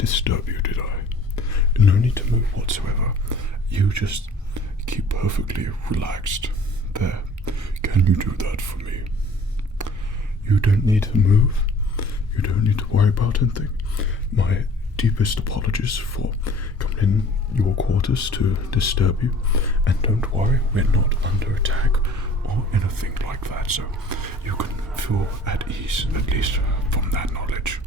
disturb you, did I? No need to move whatsoever. You just keep perfectly relaxed. There. Can you do that for me? You don't need to move. You don't need to worry about anything. My deepest apologies for coming in your quarters to disturb you. And don't worry, we're not under attack or anything like that, so you can feel at ease, at least from that knowledge.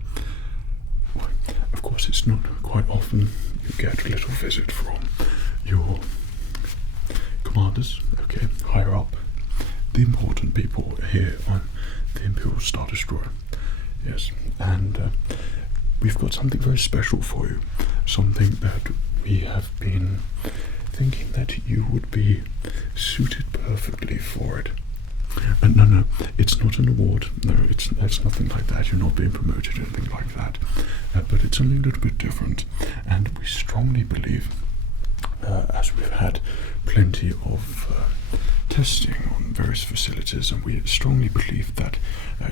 Well, of course, it's not quite often you get a little visit from your commanders, okay, higher up, the important people here on the Imperial Star Destroyer. Yes, and we've got something very special for you, something that we have been thinking that you would be suited perfectly for it. No, it's not an award. No, it's nothing like that. You're not being promoted or anything like that. But it's something a little bit different, and we strongly believe, as we've had plenty of testing on various facilities, and we strongly believe that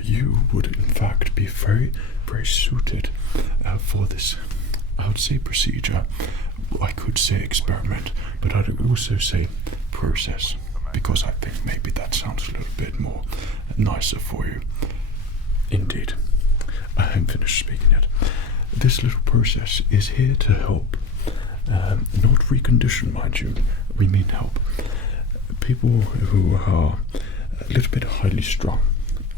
you would in fact be very, very suited for this, I would say, procedure. I could say experiment, but I'd also say process, because I think maybe that sounds a little bit more nicer for you. Indeed. I haven't finished speaking yet. This little process is here to help, not recondition, mind you, we mean help people who are a little bit highly strung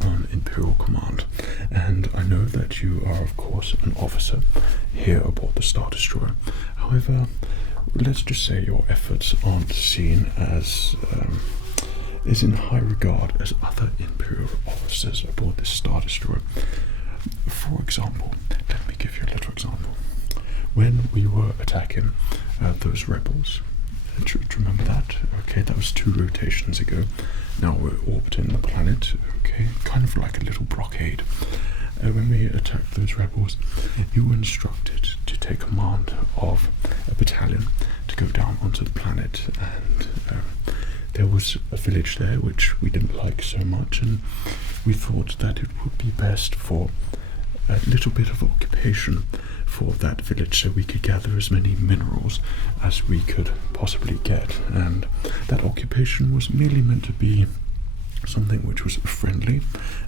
on Imperial Command. And I know that you are, of course, an officer here aboard the Star Destroyer. However, let's just say your efforts aren't seen as is in high regard as other Imperial officers aboard this Star Destroyer. For example, let me give you a little example. When we were attacking those rebels, do you remember that? Okay, that was 2 rotations ago. Now we're orbiting the planet, okay, kind of like a little blockade. When we attacked those rebels, you were instructed to take command of a battalion to go down onto the planet, and there was a village there which we didn't like so much, and we thought that it would be best for a little bit of occupation for that village, so we could gather as many minerals as we could possibly get. And that occupation was merely meant to be something which was friendly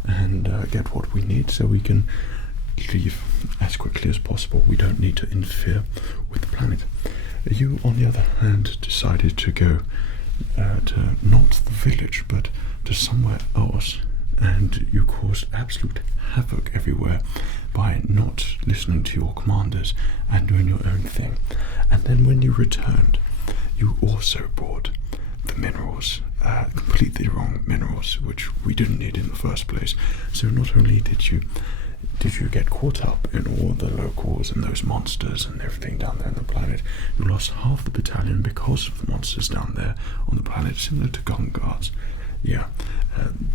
and get what we need so we can leave as quickly as possible. We don't need to interfere with the planet. You, on the other hand, decided to go to not the village but to somewhere else, and you caused absolute havoc everywhere by not listening to your commanders and doing your own thing. And then when you returned, you also brought the minerals, completely wrong minerals, which we didn't need in the first place. So not only did you get caught up in all the locals and those monsters and everything down there on the planet, you lost half the battalion because of the monsters down there on the planet, similar to gun guards. Yeah,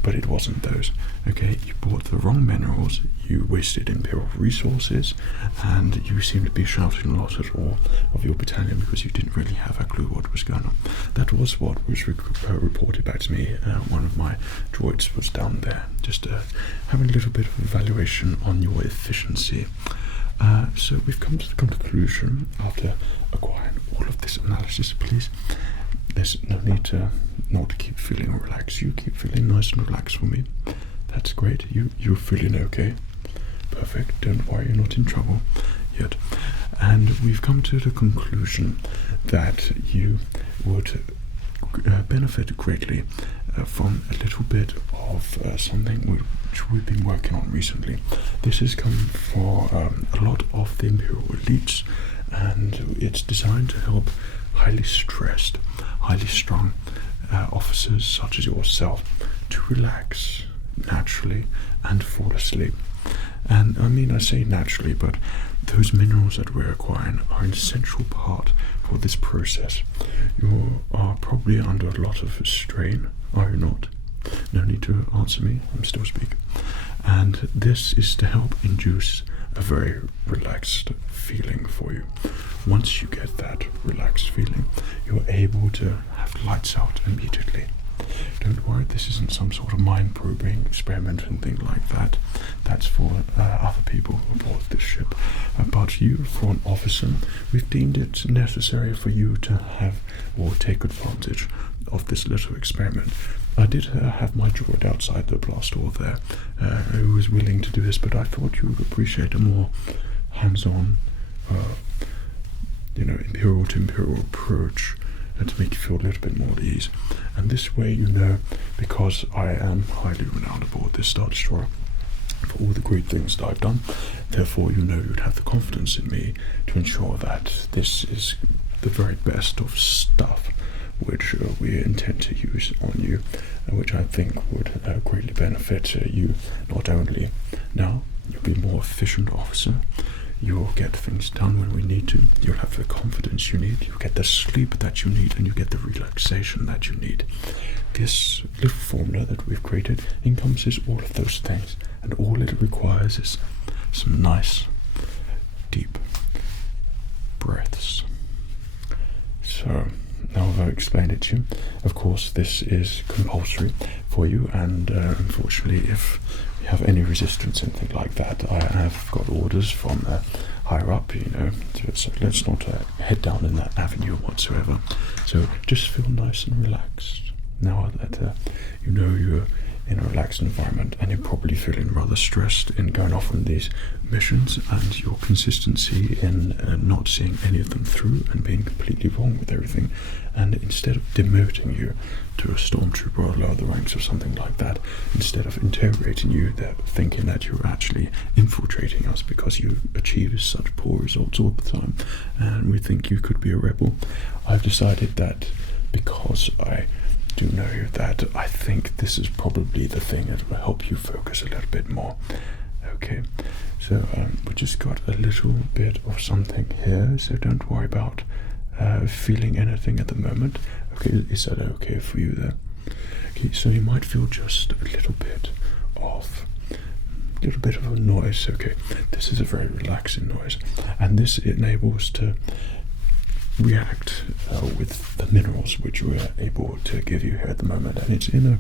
but it wasn't those. Okay, you bought the wrong minerals, you wasted Imperial resources, and you seemed to be shouting a lot at all of your battalion because you didn't really have a clue what was going on. That was what was reported back to me. One of my droids was down there, just having a little bit of evaluation on your efficiency. So we've come to the conclusion, after acquiring all of this analysis, please, there's no need to not keep feeling relaxed. You keep feeling nice and relaxed for me. That's great. You're feeling okay. Perfect. Don't worry, you're not in trouble yet. And we've come to the conclusion that you would benefit greatly from a little bit of something which we've been working on recently. This has come for a lot of the Imperial elites, and it's designed to help highly stressed, highly strung officers such as yourself to relax naturally and fall asleep. And I mean, I say naturally, but those minerals that we're acquiring are an essential part for this process. You are probably under a lot of strain, are you not? No need to answer me, I'm still speaking. And this is to help induce a very relaxed feeling for you. Once you get that relaxed feeling, you're able to have lights out immediately. Don't worry, this isn't some sort of mind-probing experiment and thing like that. That's for other people aboard this ship. But about you for an officer, we've deemed it necessary for you to have or take advantage of this little experiment. I did have my droid outside the blast door there who was willing to do this, but I thought you would appreciate a more hands-on, imperial to imperial approach to make you feel a little bit more at ease. And this way, because I am highly renowned aboard this Star Destroyer for all the great things that I've done, therefore you'd have the confidence in me to ensure that this is the very best of stuff which we intend to use on you, which I think would greatly benefit you. Not only now, you'll be a more efficient officer, you'll get things done when we need to, you'll have the confidence you need, you'll get the sleep that you need, and you'll get the relaxation that you need. This little formula that we've created encompasses all of those things, and all it requires is some nice, deep breaths. So, now I've explained it to you. Of course, this is compulsory for you, and unfortunately, if you have any resistance, anything like that, I have got orders from higher up, so let's not head down in that avenue whatsoever. So just feel nice and relaxed. Now that you're in a relaxed environment, and you're probably feeling rather stressed in going off on these missions, and your consistency in not seeing any of them through and being completely wrong with everything, and instead of demoting you to a stormtrooper or lower the ranks or something like that, instead of interrogating you, they're thinking that you're actually infiltrating us because you achieve such poor results all the time, and we think you could be a rebel. I've decided that because I do know that I think this is probably the thing that will help you focus a little bit more. Okay, so we just got a little bit of something here, so don't worry about feeling anything at the moment. Okay, is that okay for you there? Okay, so you might feel just a little bit of a noise. Okay, this is a very relaxing noise, and this enables to react with the minerals which we're able to give you here at the moment, and it's in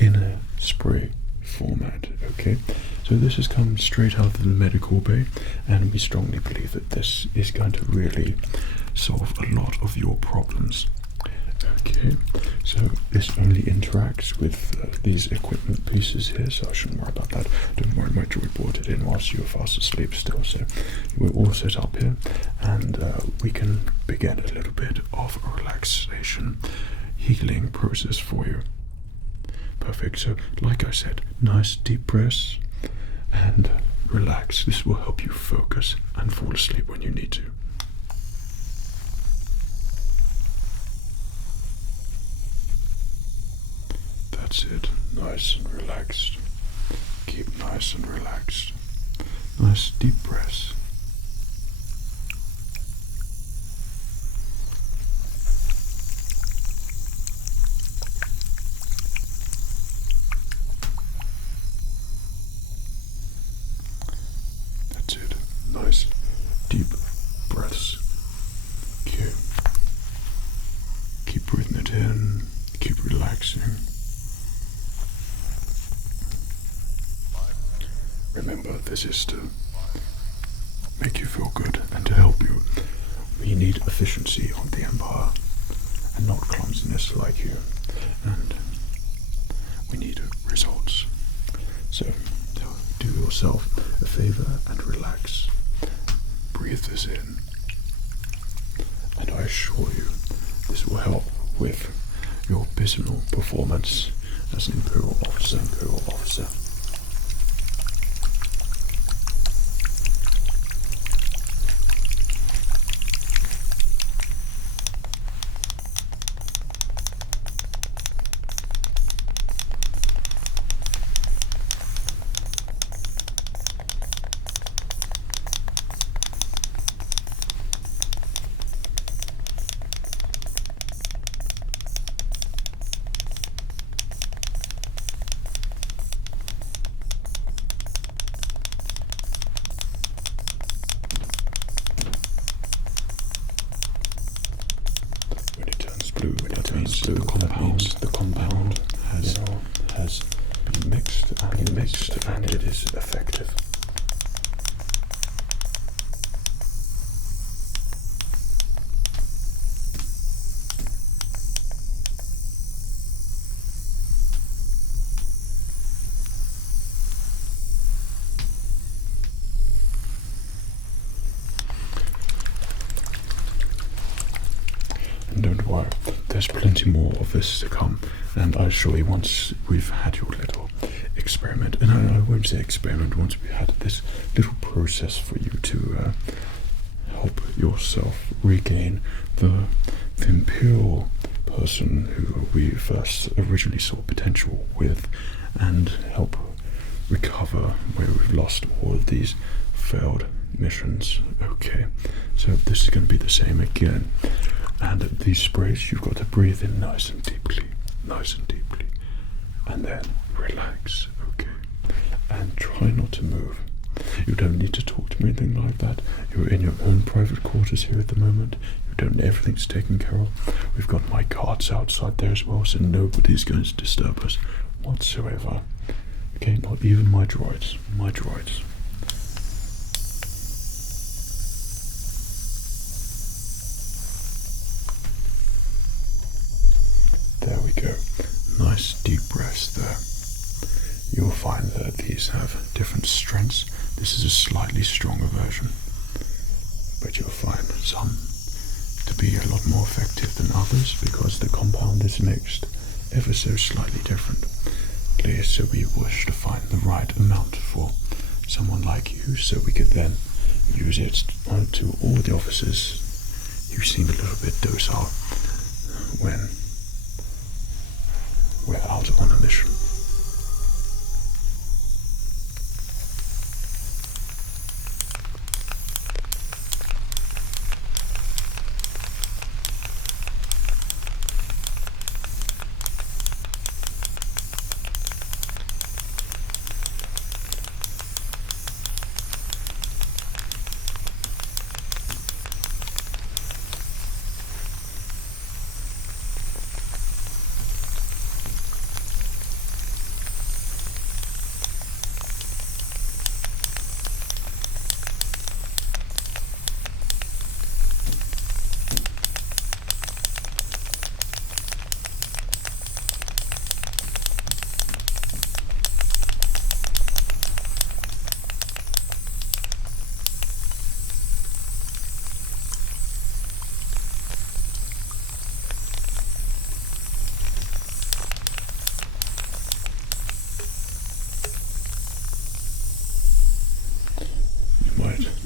a spray format. Okay, so this has come straight out of the medical bay, and we strongly believe that this is going to really solve a lot of your problems. Okay, so this only interacts with these equipment pieces here, so I shouldn't worry about that. Don't worry, my droid brought it in whilst you were fast asleep still, so we're all set up here, and we can begin a little bit of a relaxation healing process for you. Perfect. So like I said, nice deep breaths and relax. This will help you focus and fall asleep when you need to. That's it. Nice and relaxed. Keep nice and relaxed. Nice deep breaths. That's it. Nice deep breaths. Okay. Keep breathing it in. Keep relaxing. Remember, this is to make you feel good and to help you. We need efficiency on the Empire and not clumsiness like you. And we need results. So do yourself a favor and relax. Breathe this in. And I assure you, this will help with your personal performance as an Imperial officer. That means the compound has been mixed and it is effective. there's plenty more of this to come, and I assure you, once we've had your little experiment, and I won't say experiment, once we've had this little process for you to help yourself regain the imperial person who we first originally saw potential with, and help recover where we've lost all of these failed missions. Okay, so this is going to be the same again, and these sprays you've got to breathe in nice and deeply, and then relax. Okay, and try not to move. You don't need to talk to me, anything like that. You're in your own private quarters here at the moment. Everything's taken care of. We've got my guards outside there as well, so nobody's going to disturb us whatsoever. Okay, not even my droids. There we go. Nice deep breaths there. You'll find that these have different strengths. This is a slightly stronger version, but you'll find some to be a lot more effective than others because the compound is mixed ever so slightly differently. So we wish to find the right amount for someone like you, so we could then use it onto all the officers who seem a little bit docile when we're out on a mission.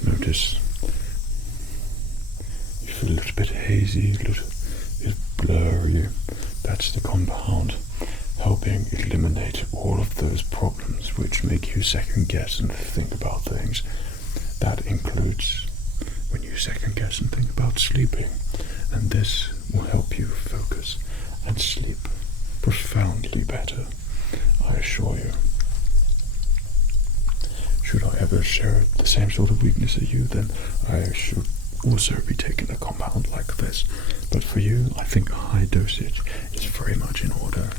Notice you feel a little bit hazy, a little bit blurry. That's the compound helping eliminate all of those problems which make you second guess and think about things. That includes when you second guess and think about sleeping, and this will help you focus and sleep profoundly better, I assure you. Should I ever share the same sort of weakness as you, then I should also be taking a compound like this. But for you, I think a high dosage is very much in order.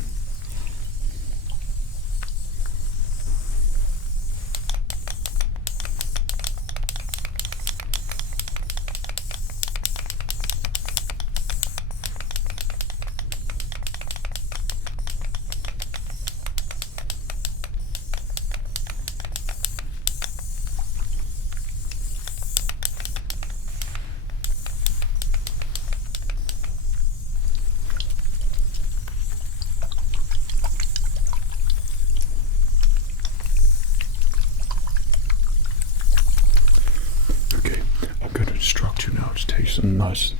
Instruct you now to take some nice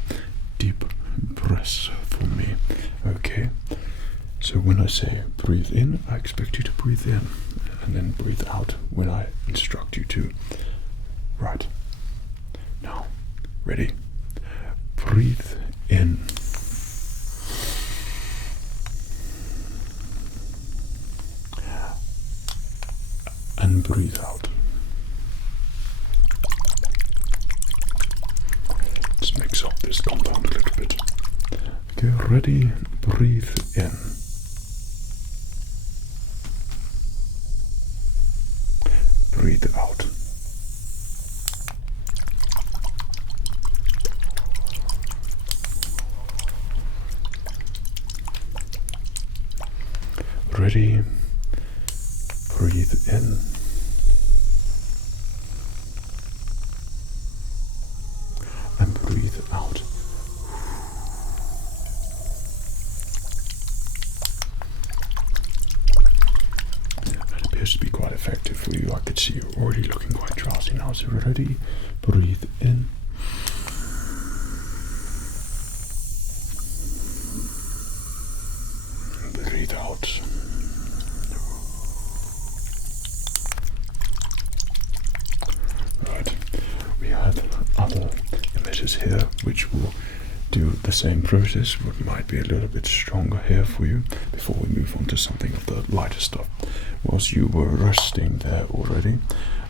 deep breaths for me. Okay, so when I say breathe in, I expect you to breathe in, and then breathe out when I instruct you to. Right, now, ready? Breathe in. And breathe out. Let's mix up this compound a little bit. Okay, ready? Breathe in. Breathe out. Ready? Breathe in. And breathe out. for you. I could see you're already looking quite drowsy now. So ready? Breathe in. Breathe out. Right. We have other emitters here which will do the same process, but might be a little bit stronger here for you before we move on to something of the lighter stuff. Whilst you were resting there already,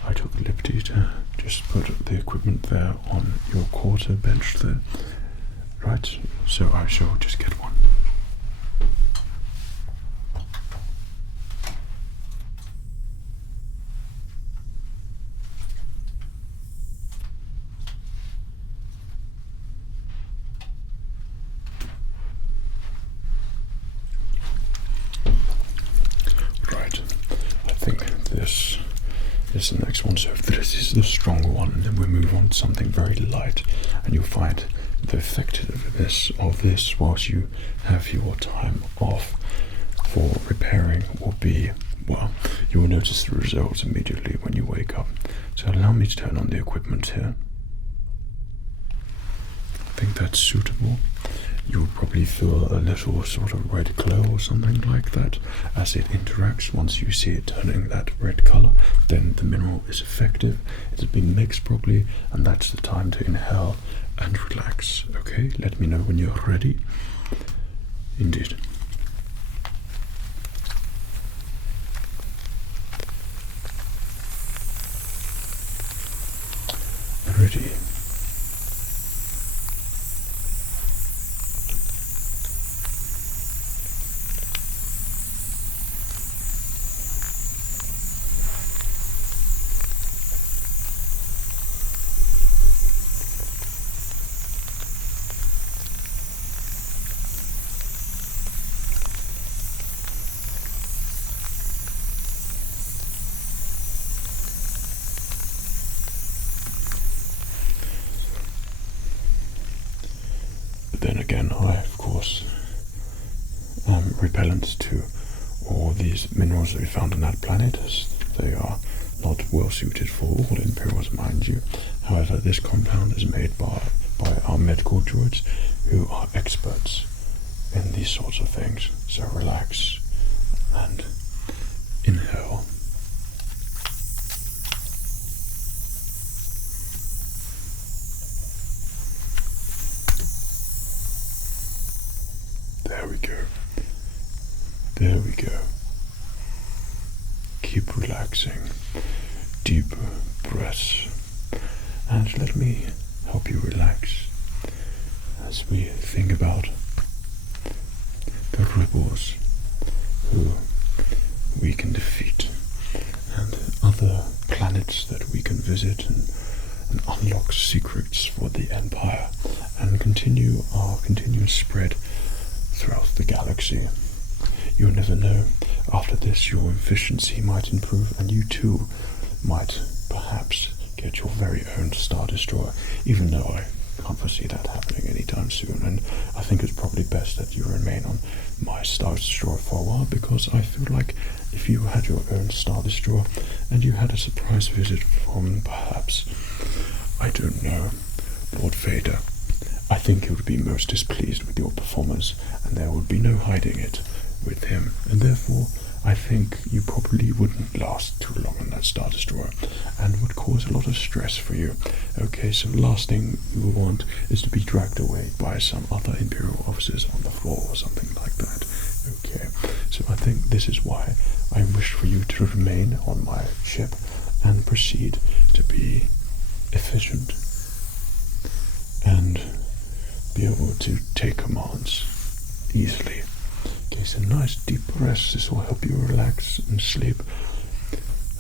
I took the liberty to just put the equipment there on your quarter bench there. Right, so I shall just get one. This is the next one. So if this is the stronger one, then we move on to something very light, and you'll find the effectiveness of this whilst you have your time off for repairing will be, well, you will notice the results immediately when you wake up. So allow me to turn on the equipment here. I think that's suitable. You'll probably feel a little sort of red glow or something like that as it interacts. Once you see it turning that red color, then the mineral is effective, it's been mixed properly, and that's the time to inhale and relax. Okay, let me know when you're ready. Indeed. Ready. Then again, I of course am repellent to all these minerals that we found on that planet, as they are not well suited for all Imperials, mind you. However, this compound is made by our medical droids who are experts in these sorts of things. So relax and inhale. There we go. There we go. Keep relaxing. Deeper breaths. And let me help you relax as we think about the rebels who we can defeat and other planets that we can visit and unlock secrets for the Empire and continue our continuous spread throughout the galaxy. You'll never know. After this, your efficiency might improve, and you too might perhaps get your very own Star Destroyer, even though I can't foresee that happening anytime soon. And I think it's probably best that you remain on my Star Destroyer for a while, because I feel like if you had your own Star Destroyer and you had a surprise visit from perhaps, I don't know, Lord Vader, I think he would be most displeased with your performance, and there would be no hiding it with him, and therefore I think you probably wouldn't last too long on that Star Destroyer and would cause a lot of stress for you. Okay, so the last thing you want is to be dragged away by some other Imperial officers on the floor or something like that. Okay, so I think this is why I wish for you to remain on my ship and proceed to be efficient and be able to take commands easily. Okay, so nice deep breaths. This will help you relax and sleep.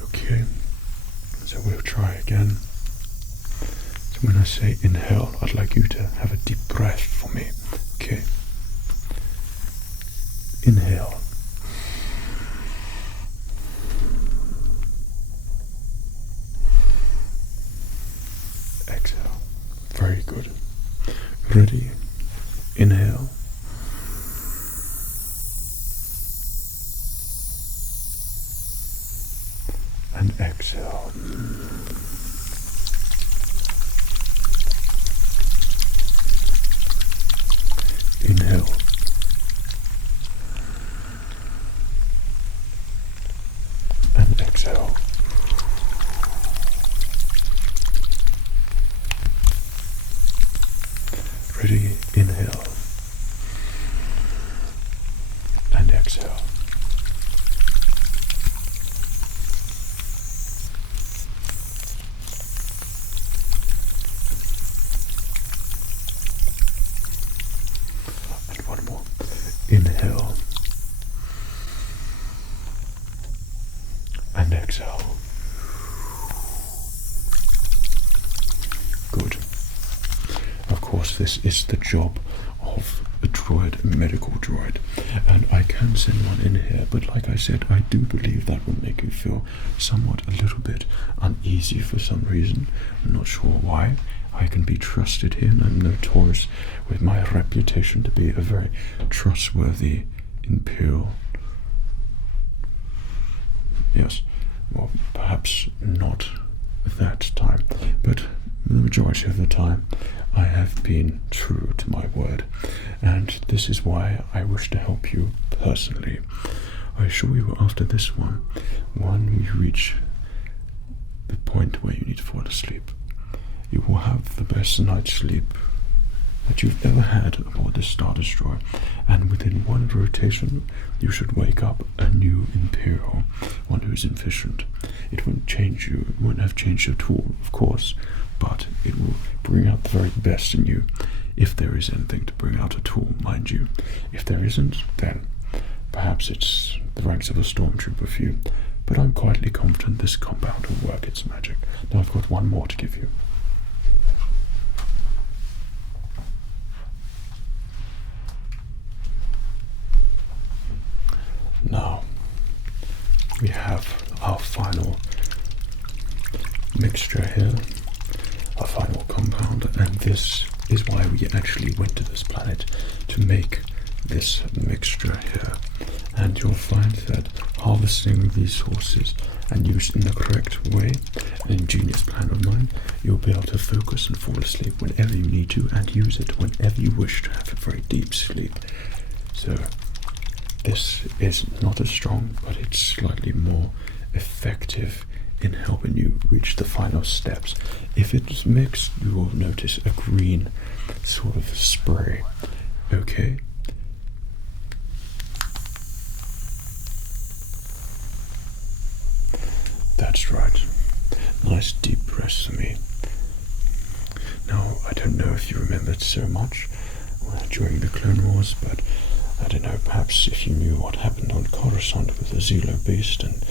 Okay, so we'll try again. So when I say inhale, I'd like you to have a deep breath for me. Okay, inhale. Exhale. Very good. Ready? Inhale. And and exhale. Inhale. And exhale. Ready? Inhale. And exhale. And one more. Inhale. And exhale. Good. Of course, this is the job of a droid, a medical droid, and I can send one in here, but like I said, I do believe that would make you feel somewhat a little bit uneasy for some reason. I'm not sure why. I can be trusted here, and I'm notorious with my reputation to be a very trustworthy Imperial. Yes, well, perhaps not that time, but the majority of the time I have been true to my word, and this is why I wish to help you personally. I assure you, after this one, when you reach the point where you need to fall asleep, you will have the best night's sleep that you've ever had aboard the Star Destroyer, and within one rotation you should wake up a new Imperial, one who is efficient. It won't change you, it won't have changed at all, of course, but it will bring out the very best in you, if there is anything to bring out at all, mind you. If there isn't, then perhaps it's the ranks of a stormtrooper for you, but I'm quietly confident this compound will work its magic. Now I've got one more to give you. Now we have our final mixture here, our final compound, and this is why we actually went to this planet, to make this mixture here. And you'll find that harvesting these sources and used in the correct way, an ingenious plan of mine, you'll be able to focus and fall asleep whenever you need to, and use it whenever you wish to have a very deep sleep. So this is not as strong, but it's slightly more effective in helping you reach the final steps. If it's mixed, you will notice a green sort of spray. Okay? That's right. Nice deep breaths for me. Now, I don't know if you remembered so much during the Clone Wars, but I don't know, perhaps if you knew what happened on Coruscant with the Zelo Beast, and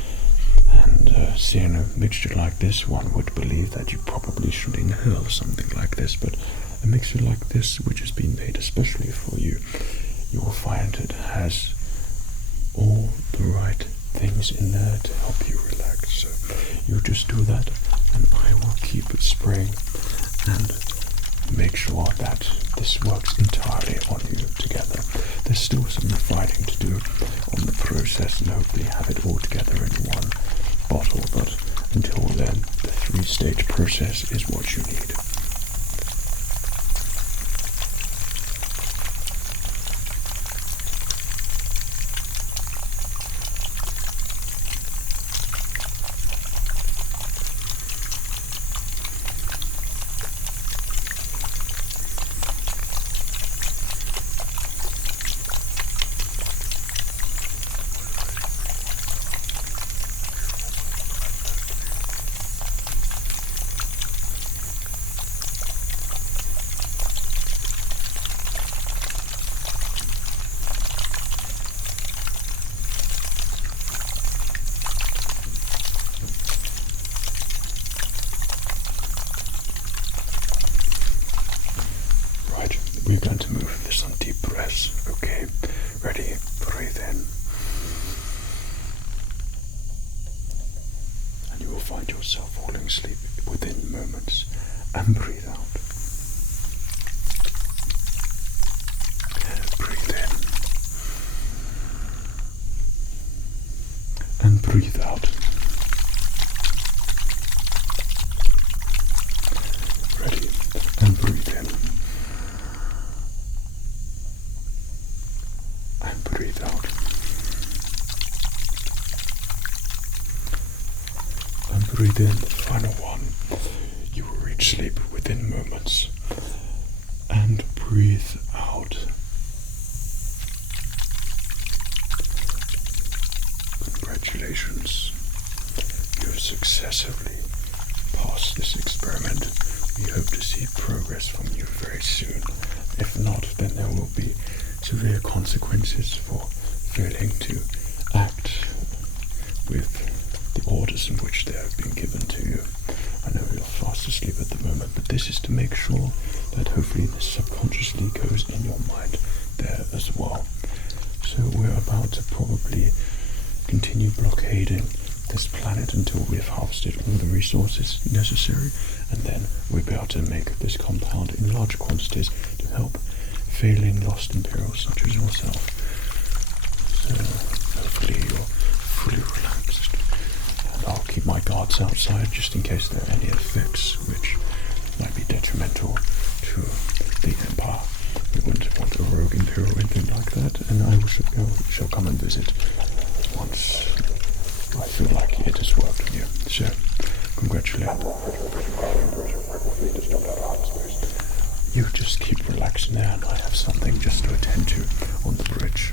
seeing a mixture like this, one would believe that you probably should inhale something like this, but a mixture like this, which has been made especially for you, you will find it has all the right things in there to help you relax. So you just do that, and I will keep spraying and make sure that this works entirely on you together. There's still some refining to do on the process, and hopefully have it all together in one bottle, but until then, the 3-stage process is what you need. We're going to move this on deep breaths. Okay, ready? Breathe in. And you will find yourself falling asleep within moments. And breathe out. Breathe in. And breathe out. then the final one, you will reach sleep within moments. And breathe out. Congratulations. You have successfully passed this experiment. We hope to see progress from you very soon. If not, then there will be severe consequences for failing to act with the orders in which they have been given to you. I know you're fast asleep at the moment, but this is to make sure that hopefully this subconsciously goes in your mind there as well. So we're about to probably continue blockading this planet until we've harvested all the resources necessary, and then we'll be able to make this compound in large quantities to help failing lost Imperials such as yourself. So hopefully you're fully relaxed, and I'll keep my guards outside just in case there are any effects which might be detrimental to the Empire. We wouldn't want a rogue Imperial or anything like that, and I shall come and visit once I feel like it has worked on you. So, congratulations. You just keep relaxing there, and I have something just to attend to on the bridge.